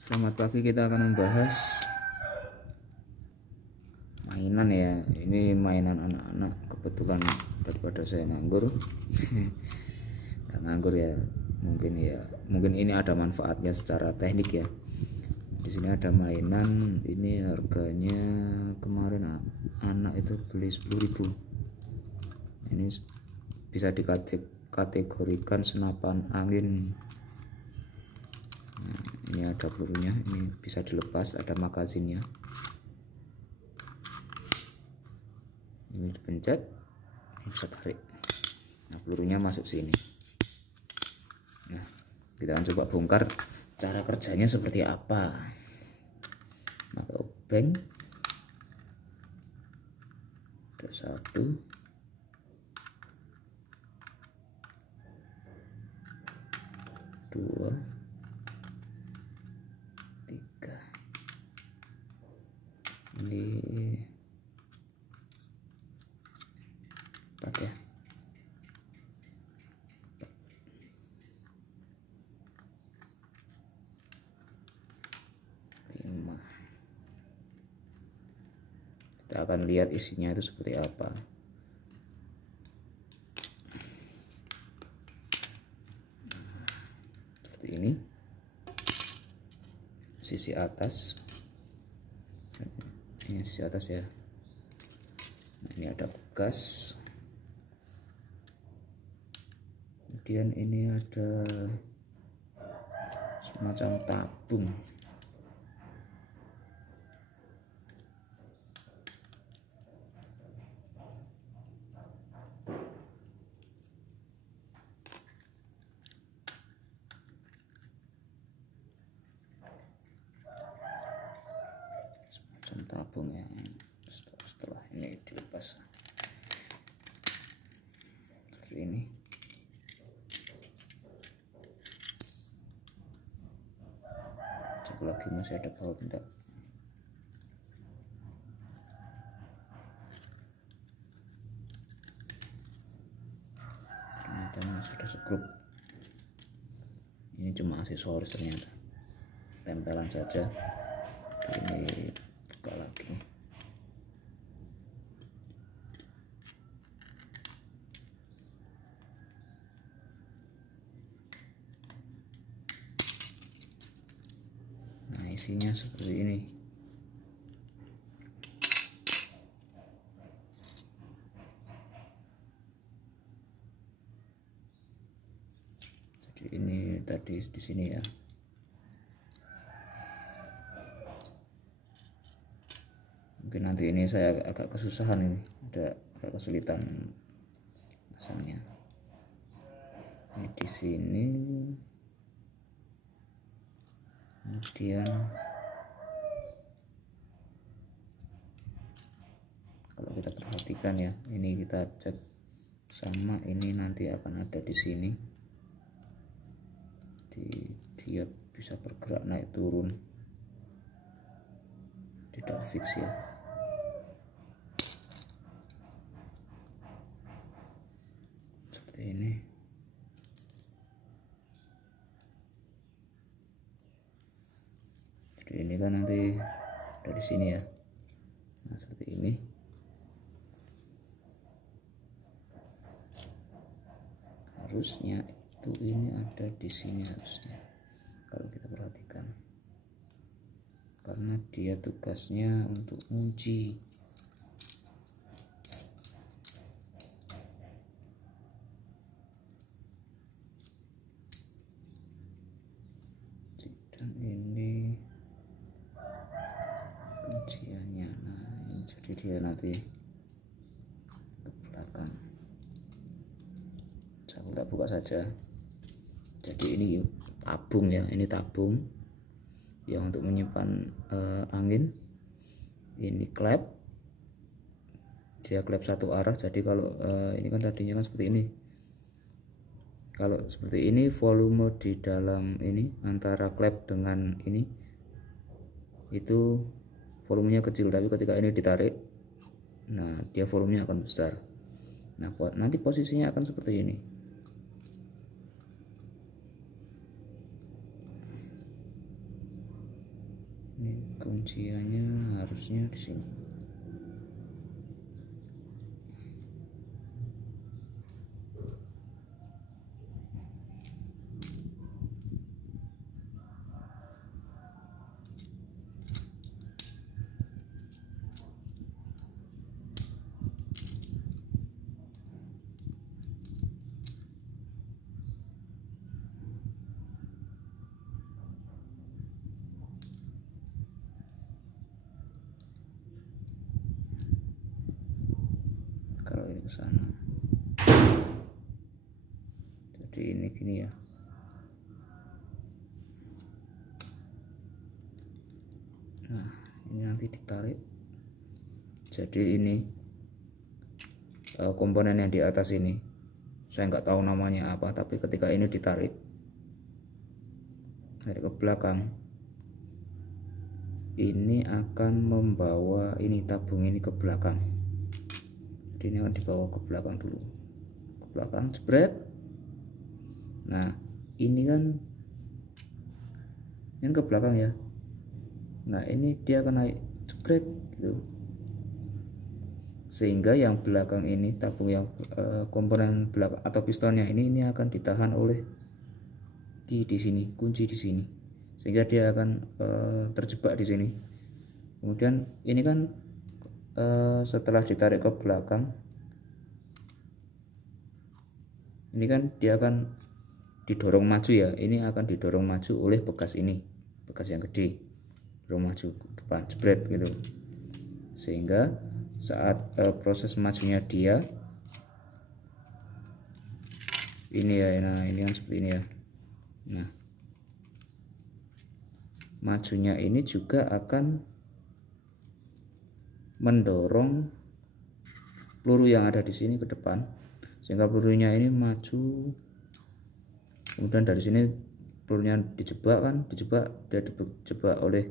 Selamat pagi, kita akan membahas mainan ya. Ini mainan anak-anak, kebetulan daripada saya nganggur. Nggak nganggur ya, mungkin ini ada manfaatnya secara teknik ya. Di sini ada mainan, ini harganya kemarin anak itu beli 10.000. Ini bisa dikategorikan senapan angin. Nah, ini ada pelurunya, ini bisa dilepas, ada magazinnya. Ini dipencet, ini bisa tarik. Nah, pelurunya masuk sini. Nah, kita akan coba bongkar cara kerjanya seperti apa. Pakai obeng. Ada 1, 2, 3. Ini 4 ya. 5. Kita akan lihat isinya itu seperti apa. Seperti ini. Sisi atas. Ini sisi atas ya. Nah, ini ada gas. Kemudian ini ada semacam tabung. Semacam tabung ya. Setelah ini dilepas seperti ini. Cek lagi masih ada baut enggak. Ternyata masih ada skrup. Ini cuma aksesoris ternyata, tempelan saja. Ini buka lagi. Nah, isinya seperti ini. Jadi ini tadi di sini ya. Mungkin nanti ini saya agak kesusahan, ini ada agak kesulitan masangnya. Ini di sini. Kemudian kalau kita perhatikan ya, ini kita cek sama ini nanti akan ada di sini. Dia bisa bergerak naik turun, tidak fix ya. Seperti ini. Jadi ini kan nanti dari sini ya. Nah, seperti ini. Harusnya itu ini ada di sini harusnya, kalau kita perhatikan, karena dia tugasnya untuk uji. Dan ini kunciannya. Nah, ini jadi dia nanti ke belakang. Saya buka saja. Jadi ini tabung ya, ini tabung yang untuk menyimpan angin. Ini klep, dia klep satu arah. Jadi kalau ini kan tadinya kan seperti ini. Kalau seperti ini, volume di dalam ini antara klep dengan ini itu volumenya kecil, tapi ketika ini ditarik, nah dia volumenya akan besar. Nah, nanti posisinya akan seperti ini. Ini kunciannya harusnya di sini. Kalau ini ke sana, jadi ini gini ya. Nah, ini nanti ditarik. Jadi ini komponen yang di atas ini, saya nggak tahu namanya apa, tapi ketika ini ditarik dari ke belakang, ini akan membawa ini tabung ini ke belakang. Jadi ini akan dibawa ke belakang dulu, ke belakang, jebret. Nah, ini kan ke belakang ya. Nah, ini dia akan naik, jebret gitu. Sehingga yang belakang ini, tabung yang komponen belakang atau pistonnya ini akan ditahan oleh di sini, kunci di sini, sehingga dia akan terjebak di sini. Kemudian ini kan setelah ditarik ke belakang, ini kan dia akan didorong maju ya. Ini akan didorong maju oleh bekas ini, bekas yang gede, dorong maju ke depan, jebret gitu. Sehingga saat proses majunya dia ini ya, nah ini kan seperti ini ya. Nah, majunya ini juga akan mendorong peluru yang ada di sini ke depan, sehingga pelurunya ini maju. Kemudian dari sini pelurunya dijebak kan, dia dijebak oleh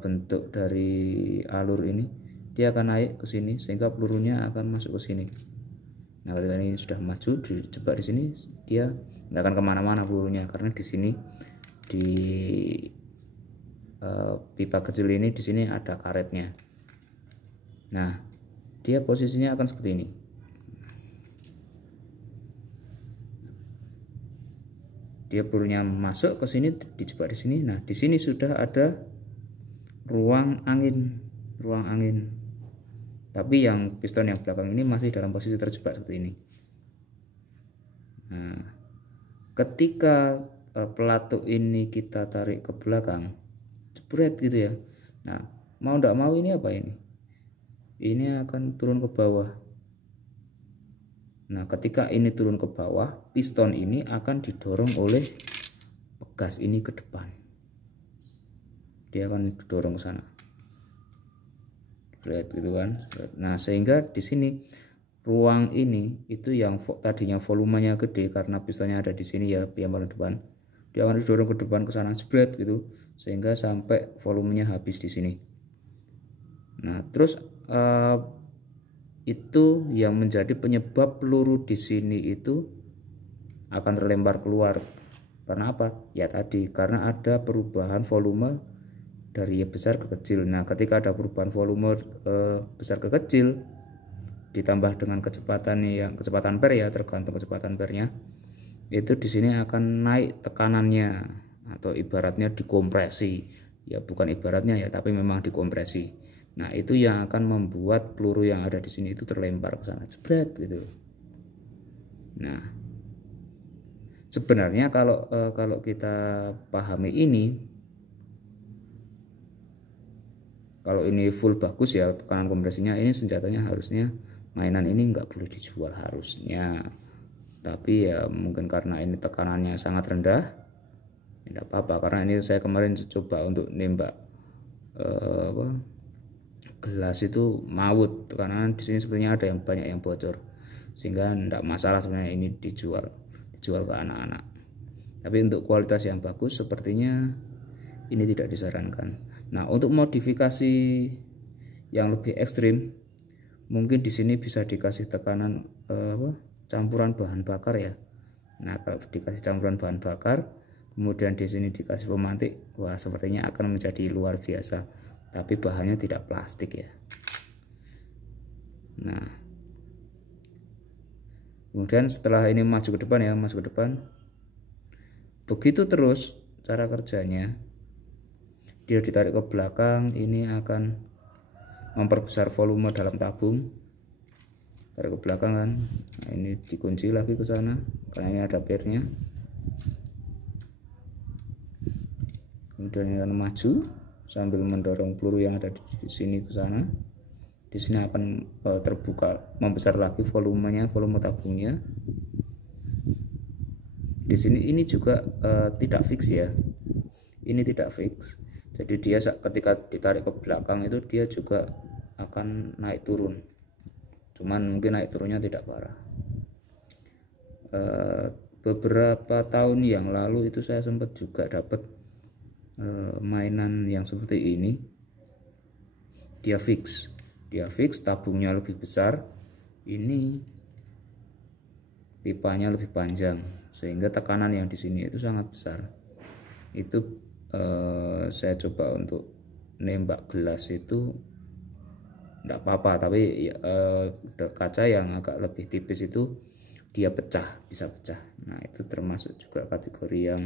bentuk dari alur ini, dia akan naik ke sini sehingga pelurunya akan masuk ke sini. Nah, ketika ini sudah maju, dijebak di sini, dia nggak akan kemana-mana pelurunya, karena di sini di pipa kecil ini di sini ada karetnya. Nah, dia posisinya akan seperti ini. Dia pelurunya masuk ke sini, dijebak di sini. Nah, di sini sudah ada ruang angin. Tapi yang piston yang belakang ini masih dalam posisi terjebak seperti ini. Nah, ketika pelatuk ini kita tarik ke belakang, jebret gitu ya. Nah, mau tidak mau ini apa ini? Ini akan turun ke bawah. Nah, ketika ini turun ke bawah, piston ini akan didorong oleh bekas ini ke depan. Dia akan didorong ke sana. Lihat gitu kan. Nah, sehingga di sini ruang ini itu yang tadinya volumenya gede karena pistonnya ada di sini ya, yang paling depan. Dia akan didorong ke depan ke sana, jebret gitu, sehingga sampai volumenya habis di sini. Nah, terus itu yang menjadi penyebab peluru di sini itu akan terlempar keluar. Karena apa? Ya tadi, karena ada perubahan volume dari besar ke kecil. Nah, ketika ada perubahan volume besar ke kecil ditambah dengan kecepatan per ya, tergantung kecepatan pernya, itu di sini akan naik tekanannya, atau ibaratnya dikompresi. Ya bukan ibaratnya ya, tapi memang dikompresi. Nah, itu yang akan membuat peluru yang ada di sini itu terlempar ke sana, jebret gitu. Nah, sebenarnya kalau kita pahami ini, kalau ini full bagus ya tekanan kompresinya, ini senjatanya harusnya mainan ini nggak boleh dijual harusnya. Tapi ya mungkin karena ini tekanannya sangat rendah, tidak apa-apa. Karena ini saya kemarin coba untuk nembak gelas itu maut, karena di sini sebenarnya ada yang banyak yang bocor, sehingga tidak masalah sebenarnya ini dijual ke anak-anak. Tapi untuk kualitas yang bagus sepertinya ini tidak disarankan. Nah, untuk modifikasi yang lebih ekstrim, mungkin di sini bisa dikasih tekanan campuran bahan bakar ya. Nah, kalau dikasih campuran bahan bakar, kemudian di sini dikasih pemantik, wah sepertinya akan menjadi luar biasa, tapi bahannya tidak plastik ya. Nah, kemudian setelah ini maju ke depan ya, maju ke depan, begitu terus cara kerjanya. Dia ditarik ke belakang, ini akan memperbesar volume dalam tabung. Tarik ke belakang kan, nah, ini dikunci lagi ke sana karena ini ada pernya. Kemudian ini akan maju sambil mendorong peluru yang ada di sini ke sana. Di sini akan terbuka, membesar lagi volumenya, volume tabungnya. Di sini ini juga tidak fix ya, ini tidak fix. Jadi dia ketika ditarik ke belakang itu dia juga akan naik turun, cuman mungkin naik turunnya tidak parah. Beberapa tahun yang lalu itu saya sempat juga dapat mainan yang seperti ini. Dia fix tabungnya lebih besar, ini pipanya lebih panjang sehingga tekanan yang di sini itu sangat besar. Itu saya coba untuk nembak gelas itu enggak apa-apa, tapi kaca yang agak lebih tipis itu dia bisa pecah. Nah, itu termasuk juga kategori yang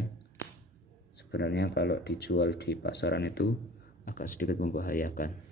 sebenarnya kalau dijual di pasaran itu agak sedikit membahayakan.